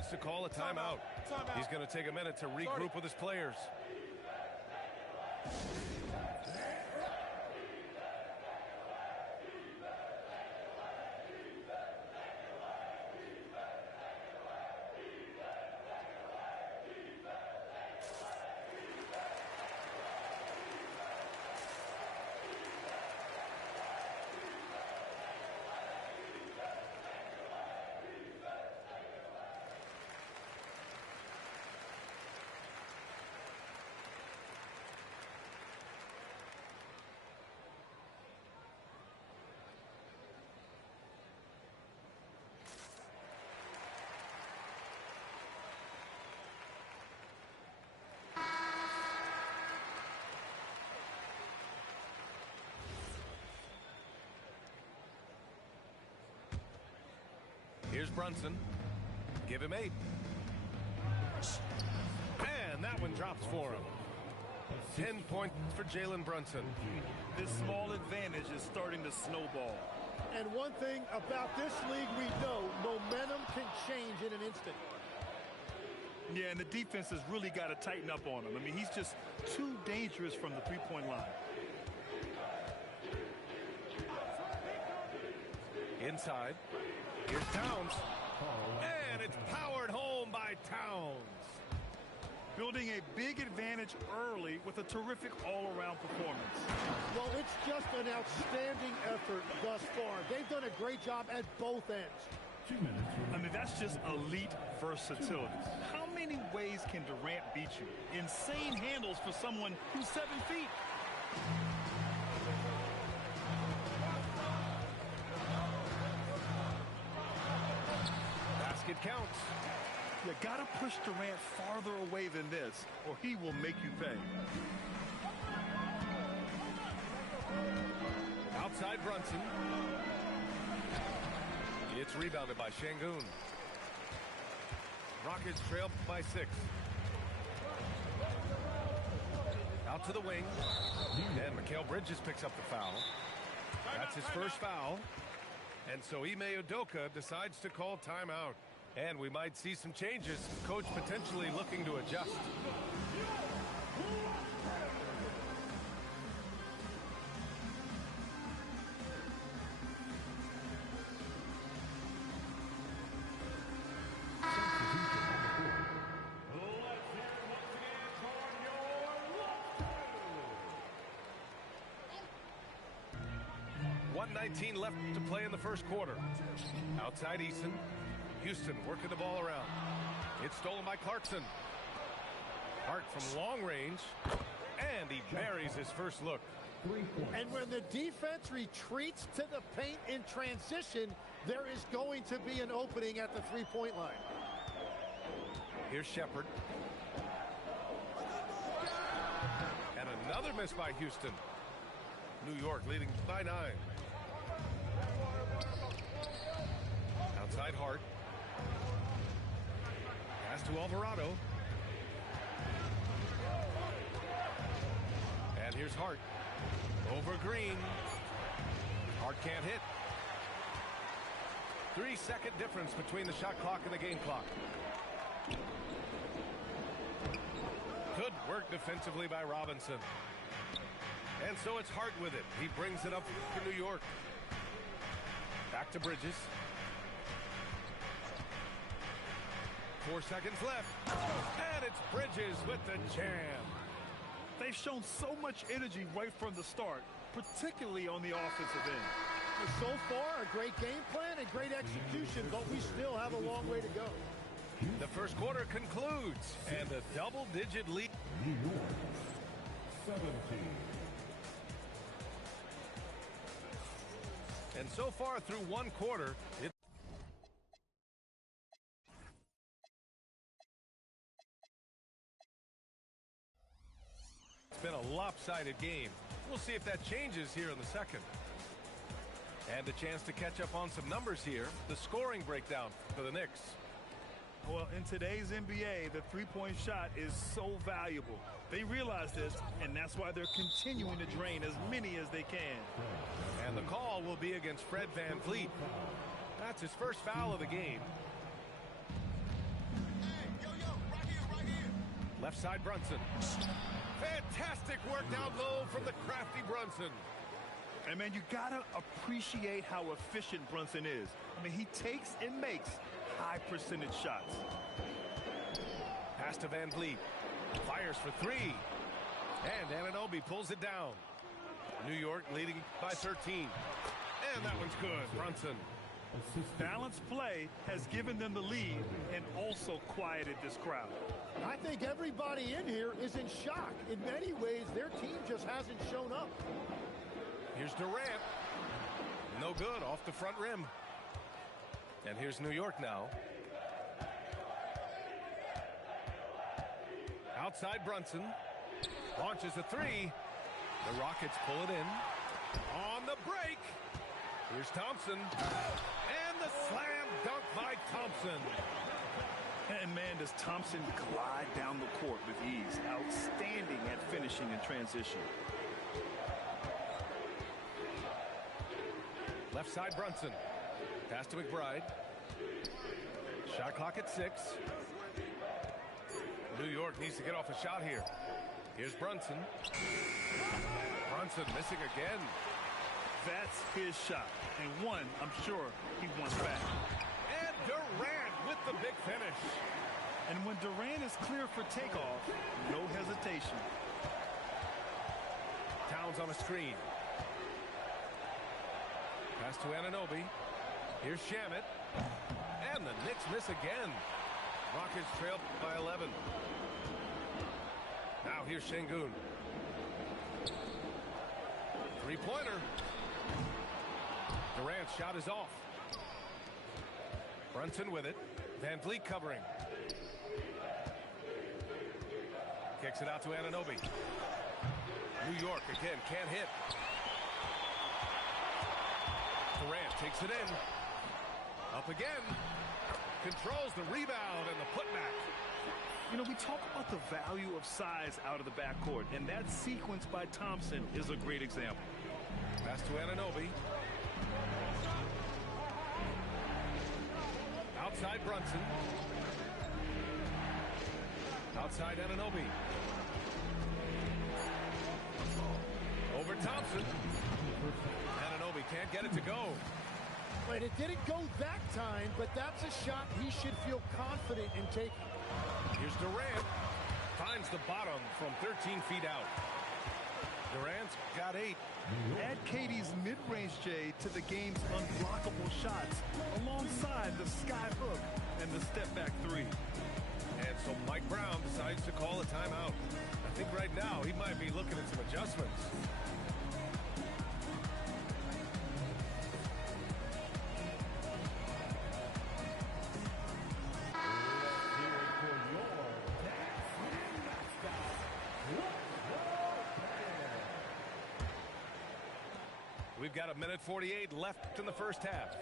decides to call a timeout. He's going to take a minute to regroup with his players. Here's Brunson. Give him 8. And that one drops for him. 10 points for Jalen Brunson. This small advantage is starting to snowball. And one thing about this league we know, momentum can change in an instant. Yeah, and the defense has really got to tighten up on him. I mean, he's just too dangerous from the three-point line. Inside. Here's Towns. And it's powered home by Towns. Building a big advantage early with a terrific all-around performance. Well, it's just an outstanding effort thus far. They've done a great job at both ends. 2 minutes. I mean, that's just elite versatility. How many ways can Durant beat you? Insane handles for someone who's 7 feet. Basket counts. You gotta push Durant farther away than this, or he will make you pay. Outside Brunson. It's rebounded by Şengün. Rockets trail by 6. Out to the wing. And Mikal Bridges picks up the foul. That's his first foul. And so Ime Udoka decides to call timeout. And we might see some changes. Coach potentially looking to adjust. .19 left to play in the first quarter. Outside Eason. Houston working the ball around. It's stolen by Clarkson. Hart from long range. And he buries his first look. And when the defense retreats to the paint in transition, there is going to be an opening at the three-point line. Here's Shepherd. And another miss by Houston. New York leading by 9. Outside Hart. Pass to Alvarado. And here's Hart. Over Green. Hart can't hit. 3-second difference between the shot clock and the game clock. Good work defensively by Robinson. And so it's Hart with it. He brings it up for New York. Back to Bridges. 4 seconds left. And it's Bridges with the jam. They've shown so much energy right from the start, particularly on the offensive end. So far, a great game plan and great execution, but we still have a long way to go. The first quarter concludes, and a double-digit lead. New York, 17. And so far through one quarter, it's been a lopsided game. We'll see if that changes here in the second. And a chance to catch up on some numbers here. The scoring breakdown for the Knicks. Well, in today's NBA, the three-point shot is so valuable. They realize this, and that's why they're continuing to drain as many as they can. And the call will be against Fred VanVleet. That's his first foul of the game. Left side, Brunson. Fantastic work down low from the crafty Brunson. And, man, you got to appreciate how efficient Brunson is. I mean, he takes and makes high-percentage shots. Pass to Van Vliet. Fires for three. And Anunoby pulls it down. New York leading by 13. And that one's good. Brunson. Balanced play has given them the lead and also quieted this crowd. I think everybody in here is in shock. In many ways, their team just hasn't shown up. Here's Durant. No good, off the front rim. And here's New York now. Outside Brunson. Launches a three. The Rockets pull it in. On the break. Here's Thompson. And the slam dunk by Thompson. And, man, does Thompson glide down the court with ease. Outstanding at finishing in transition. Left side Brunson. Pass to McBride. Shot clock at 6. New York needs to get off a shot here. Here's Brunson. Brunson missing again. That's his shot. And one, I'm sure, he wants back. And Durant with the big finish. And when Durant is clear for takeoff, no hesitation. Towns on a screen. Pass to Anunoby. Here's Shamet. And the Knicks miss again. Rockets trail by 11. Now here's Şengün. Three-pointer. Durant's shot is off. Brunson with it. Van Vliet covering. Kicks it out to Anunoby. New York again can't hit. Durant takes it in. Up again. Controls the rebound and the putback. You know, we talk about the value of size out of the backcourt, and that sequence by Thompson is a great example. Pass to Anunoby. Outside Brunson. Outside Anunoby. Over Thompson. Anunoby can't get it to go. But it didn't go that time, but that's a shot he should feel confident in taking. Here's Durant. Finds the bottom from 13 feet out. Durant's got 8. Add KD's mid-range J to the game's unblockable shots alongside the sky hook and the step-back three. And so Mike Brown decides to call a timeout. I think right now he might be looking at some adjustments. We've got 1:48 left in the first half.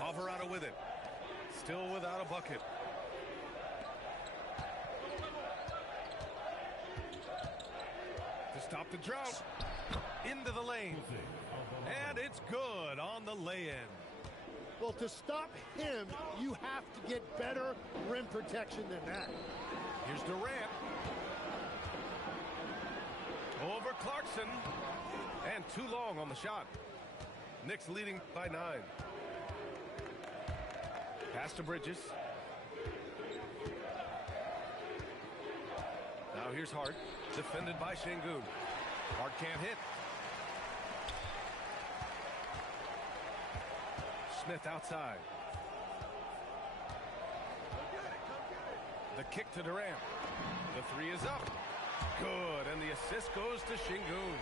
Alvarado with it. Still without a bucket. To stop the drought. Into the lane. And it's good on the lay-in. Well, to stop him, you have to get better rim protection than that. Here's Durant. Over Clarkson. And too long on the shot. Knicks leading by 9. Pass to Bridges. Now here's Hart. Defended by Şengün. Hart can't hit. Smith outside. The kick to Durant. The three is up. Good, and the assist goes to Şengün.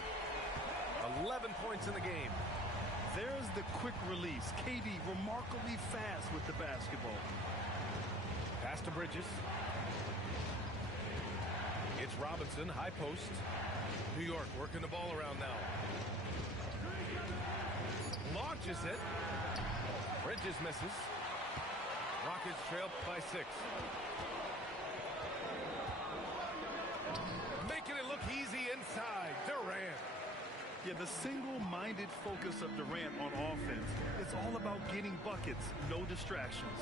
11 points in the game. There's the quick release. KD remarkably fast with the basketball. Pass to Bridges. It's Robinson, high post. New York working the ball around now. Launches it. Bridges misses. Rockets trail by 6. Making it look easy inside. Durant. Yeah, the single-minded focus of Durant on offense, it's all about getting buckets, no distractions.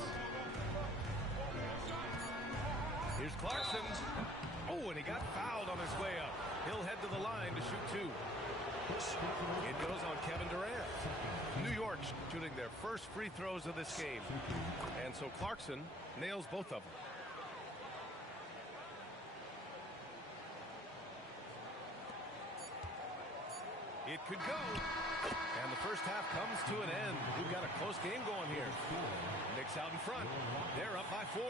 Here's Clarkson. Oh, and he got fouled on his way up. He'll head to the line to shoot two. It goes on Kevin Durant. New York shooting their first free throws of this game. And so Clarkson nails both of them. It could go. And the first half comes to an end. We've got a close game going here. Knicks out in front. They're up by 4.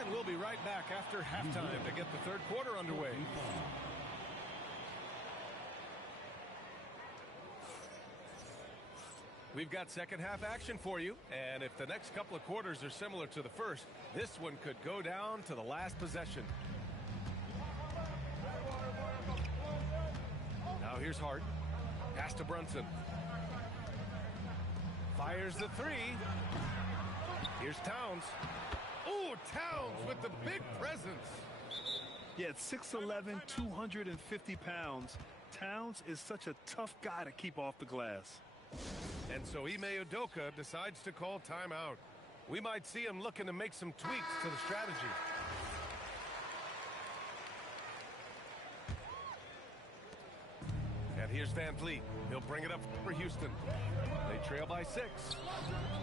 And we'll be right back after halftime to get the third quarter underway. We've got second half action for you. And if the next couple of quarters are similar to the first, this one could go down to the last possession. Now here's Hart. Pass to Brunson. Fires the three. Here's Towns. Oh, Towns with the big presence. Yeah, at 6'11", 250 pounds. Towns is such a tough guy to keep off the glass. And so Ime Udoka decides to call timeout. We might see him looking to make some tweaks to the strategy. And here's Van Vliet. He'll bring it up for Houston. They trail by 6.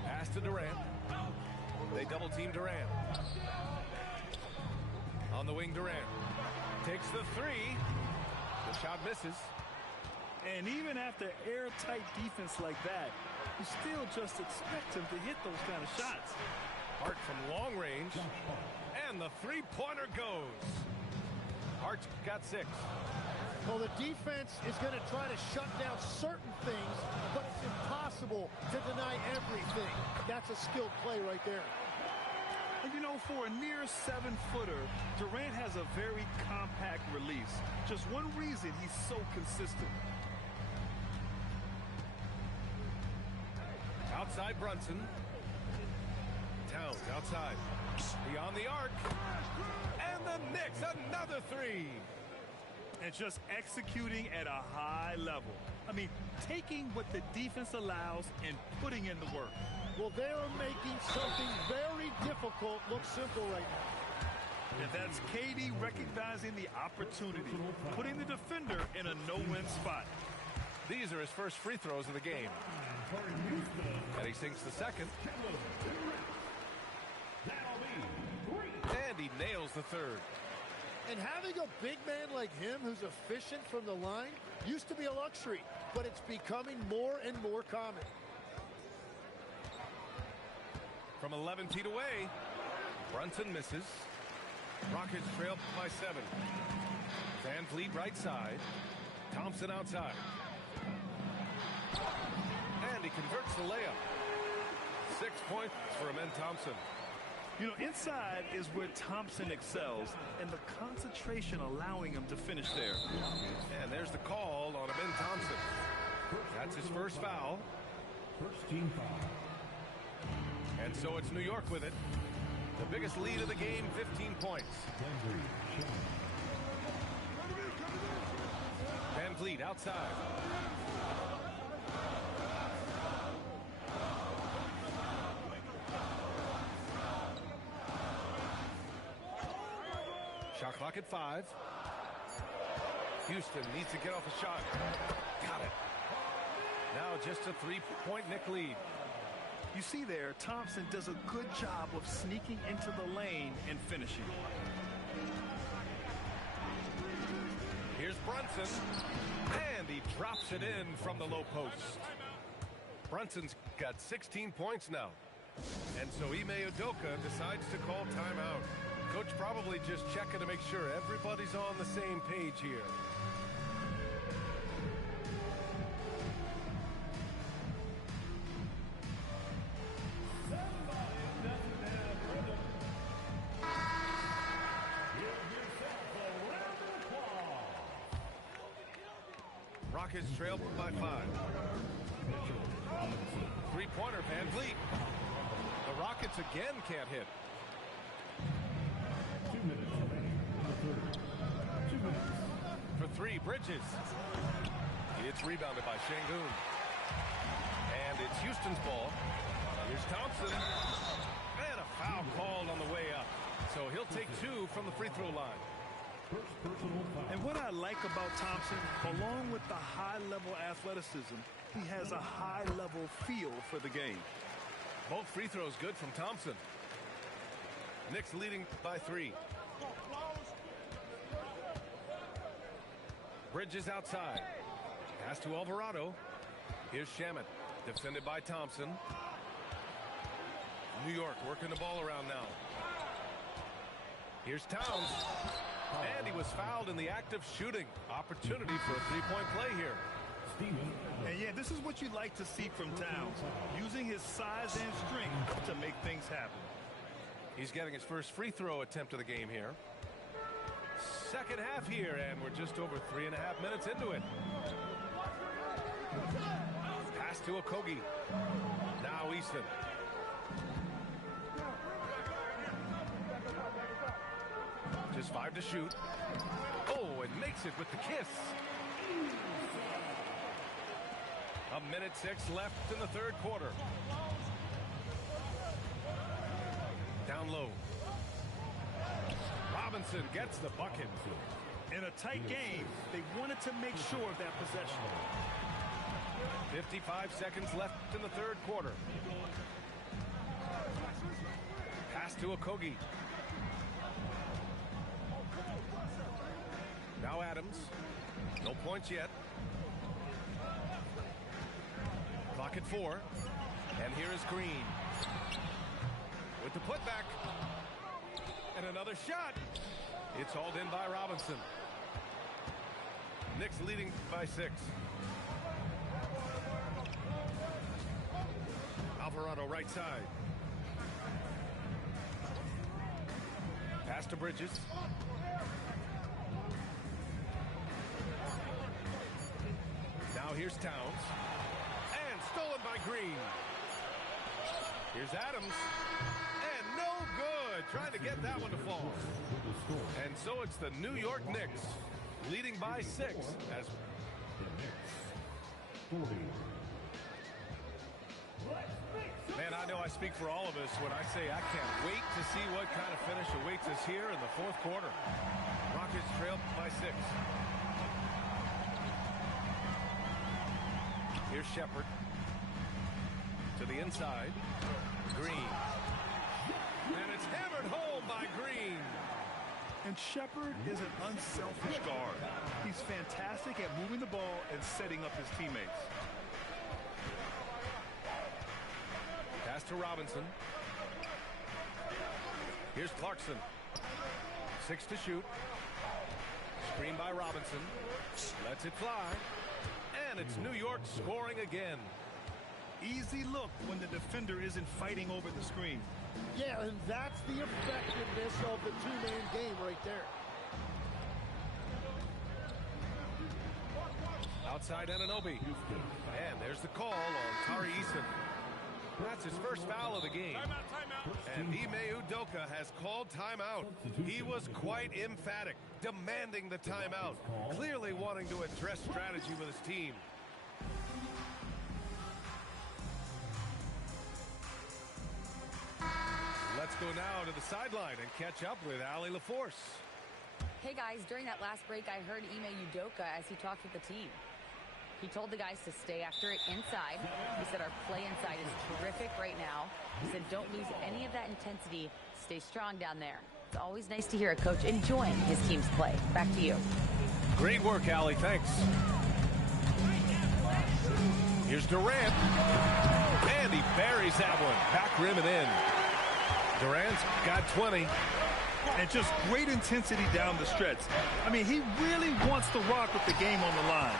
Pass to Durant. They double team Durant. On the wing, Durant takes the three. The shot misses. And even after airtight defense like that, you still just expect him to hit those kind of shots. Hart from long range. And the three-pointer goes. Hart's got 6. Well, the defense is going to try to shut down certain things, but it's impossible to deny everything. That's a skilled play right there. And you know, for a near 7-footer, Durant has a very compact release. Just one reason he's so consistent. Outside Brunson. Towns outside. Beyond the arc. And the Knicks, another three. And just executing at a high level. I mean, taking what the defense allows and putting in the work. Well, they are making something very difficult look simple right now. And that's KD recognizing the opportunity, putting the defender in a no-win spot. These are his first free throws of the game. And he sinks the second. And he nails the third. And having a big man like him who's efficient from the line used to be a luxury, but it's becoming more and more common. From 11 feet away, Brunson misses. Rockets trail by 7. Van Vliet right side. Thompson outside. And he converts the layup. 6 points for Amen Thompson. You know, inside is where Thompson excels, and the concentration allowing him to finish there. And there's the call on Amen Thompson. That's his first foul. First team foul. And so it's New York with it. The biggest lead of the game, 15 points. Van Vliet outside. Shot clock at 5. Houston needs to get off a shot. Got it. Now just a 3-point Knick lead. You see there, Thompson does a good job of sneaking into the lane and finishing. Here's Brunson. And he drops it in from the low post. Brunson's got 16 points now. And so Ime Udoka decides to call timeout. Coach probably just checking to make sure everybody's on the same page here. Rockets trail by 5. Three-pointer, Van Vliet. The Rockets again can't hit. 2 minutes remaining in the third. 2 minutes. For 3, Bridges. It's rebounded by Şengün. And it's Houston's ball. Here's Thompson. And a foul called on the way up. So he'll take 2 from the free throw line. First personal foul. And what I like about Thompson, along with the high-level athleticism, he has a high-level feel for the game. Both free throws good from Thompson. Knicks leading by 3. Bridges outside. Pass to Alvarado. Here's Shamet. Defended by Thompson. New York working the ball around now. Here's Towns. And he was fouled in the act of shooting. Opportunity for a three-point play here. And yeah, this is what you like to see from Towns, using his size and strength to make things happen. He's getting his first free throw attempt of the game here. Second half here, and we're just over 3.5 minutes into it. Pass to Okogie. Now Easton. Just 5 to shoot. Oh, and makes it with the kiss. 1:06 left in the third quarter. Down low. Robinson gets the bucket. In a tight game, they wanted to make sure of that possession. 55 seconds left in the third quarter. Pass to Okogie. Now Adams. No points yet. Clock at 4. And here is Green. With the putback. And another shot. It's hauled in by Robinson. Knicks leading by 6. Alvarado right side. Pass to Bridges. Now here's Towns. And stolen by Green. Here's Adams. And no good. Trying to get that one to fall. And so it's the New York Knicks leading by 6 as man, I know I speak for all of us when I say I can't wait to see what kind of finish awaits us here in the fourth quarter. Rockets trail by 6. Here's Shepard to the inside. Green. And it's hammered home by Green. And Shepard is an unselfish guard. He's fantastic at moving the ball and setting up his teammates. Pass to Robinson. Here's Clarkson. 6 to shoot. Screen by Robinson. Lets it fly. And it's New York scoring again. Easy look when the defender isn't fighting over the screen. Yeah, and that's the effectiveness of the two-man game right there. Outside Anunoby. And there's the call on Tari Eason. That's his first foul of the game. And Ime Udoka has called timeout. He was quite emphatic, demanding the timeout, clearly wanting to address strategy with his team. Let's go now to the sideline and catch up with Allie LaForce. Hey guys, during that last break, I heard Ime Udoka as he talked with the team. He told the guys to stay after it inside. He said our play inside is terrific right now. He said don't lose any of that intensity. Stay strong down there. It's always nice to hear a coach enjoying his team's play. Back to you. Great work, Allie. Thanks. Here's Durant. And he buries that one. Back rim and in. Durant's got 20. And just great intensity down the stretch. I mean, he really wants to rock with the game on the line.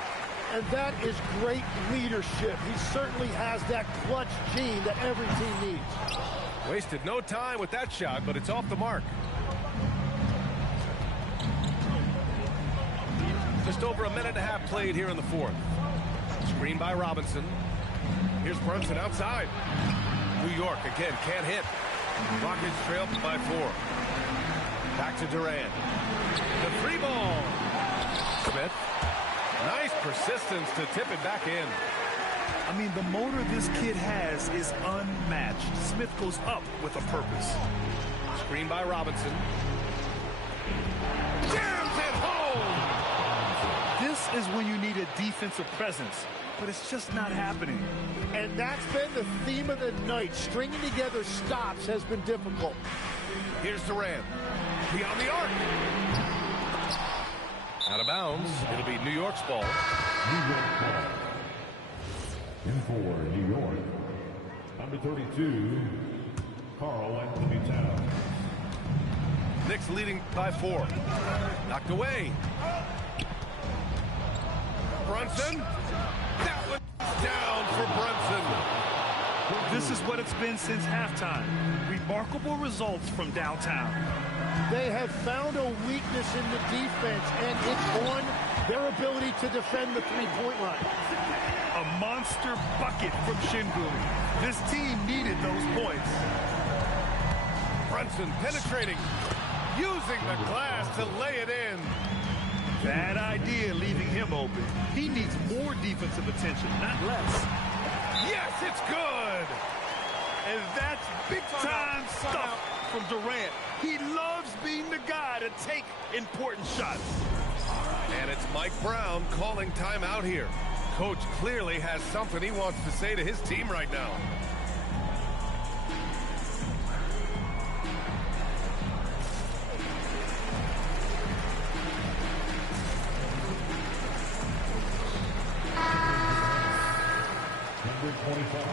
And that is great leadership. He certainly has that clutch gene that every team needs. Wasted no time with that shot, but it's off the mark. Just over a minute and a half played here in the fourth. Screen by Robinson. Here's Brunson outside. New York again can't hit. Rockets trail by 4. Back to Durant. The free ball. Smith. Nice persistence to tip it back in. I mean, the motor this kid has is unmatched. Smith goes up with a purpose. Screen by Robinson. Jams it home! This is when you need a defensive presence, but it's just not happening. And that's been the theme of the night. Stringing together stops has been difficult. Here's Durant. Beyond the arc. Out of bounds. It'll be New York's ball. New York ball. In for New York, number 32, Karl-Anthony Towns. Knicks leading by 4. Knocked away. Brunson. That one down for Brunson. This is what it's been since halftime. Remarkable results from downtown. They have found a weakness in the defense, and it's on their ability to defend the three-point line. A monster bucket from Şengün. This team needed those points. Brunson penetrating, using the glass to lay it in. Bad idea leaving him open. He needs more defensive attention, not less. Yes, it's good. And that's big-time stuff from Durant. He loves being the guy to take important shots. And it's Mike Brown calling timeout here. Coach clearly has something he wants to say to his team right now. Number 25,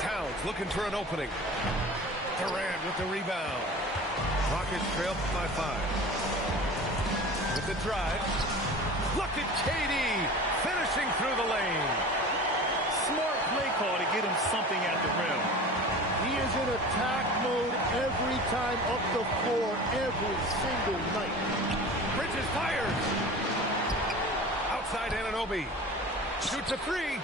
Towns looking for an opening. Durant with the rebound. Rockets trail by 5. With the drive. Look at KD finishing through the lane. Smart play call to get him something at the rim. He is in attack mode every time up the floor, every single night. Bridges fires. Outside Anunoby. Shoots a 3.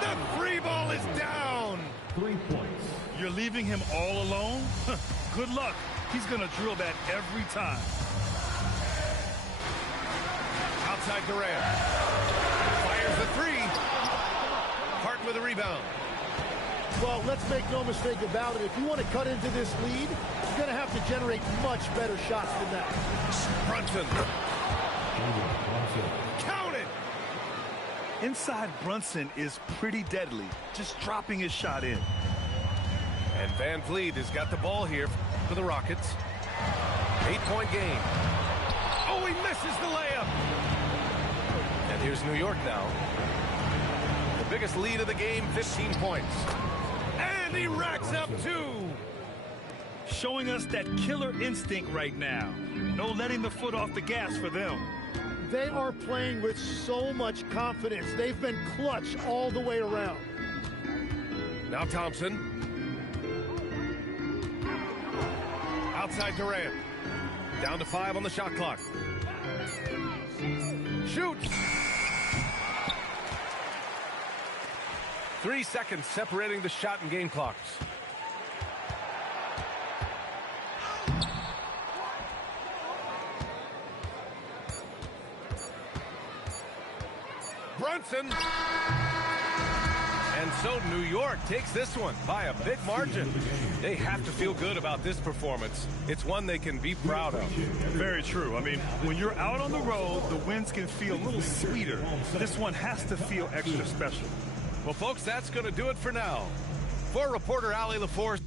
The free ball is down. 3 points. You're leaving him all alone? Good luck. He's going to drill that every time. Outside Durant. Fires the 3. Hart with a rebound. Well, let's make no mistake about it. If you want to cut into this lead, you're going to have to generate much better shots than that. Brunson. Count it. Inside Brunson is pretty deadly, just dropping his shot in. And Van Vliet has got the ball here for the Rockets. 8-point game. Oh, he misses the layup. And here's New York now. The biggest lead of the game, 15 points. And he racks up 2. Showing us that killer instinct right now. No letting the foot off the gas for them. They are playing with so much confidence. They've been clutch all the way around. Now Thompson. Outside Durant. Down to 5 on the shot clock. Shoots. 3 seconds separating the shot and game clocks. Brunson. And so New York takes this one by a big margin. They have to feel good about this performance. It's one they can be proud of. Very true. I mean, when you're out on the road, the wins can feel a little sweeter. This one has to feel extra special. Well, folks, that's going to do it for now. For reporter Allie LaForce.